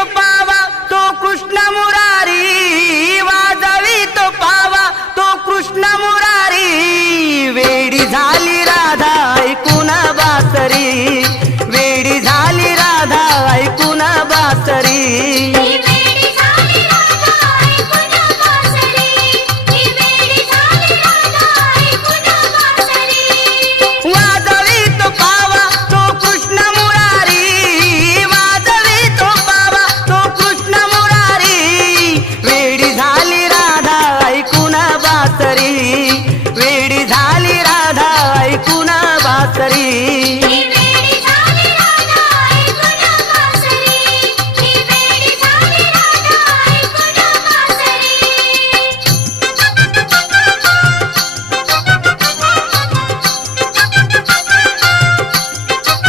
तो पावा तो कृष्ण मुरारी, वाजवी तो पावा तो कृष्ण मुरारी, वेडी झाली राधा ऐकून बासरी.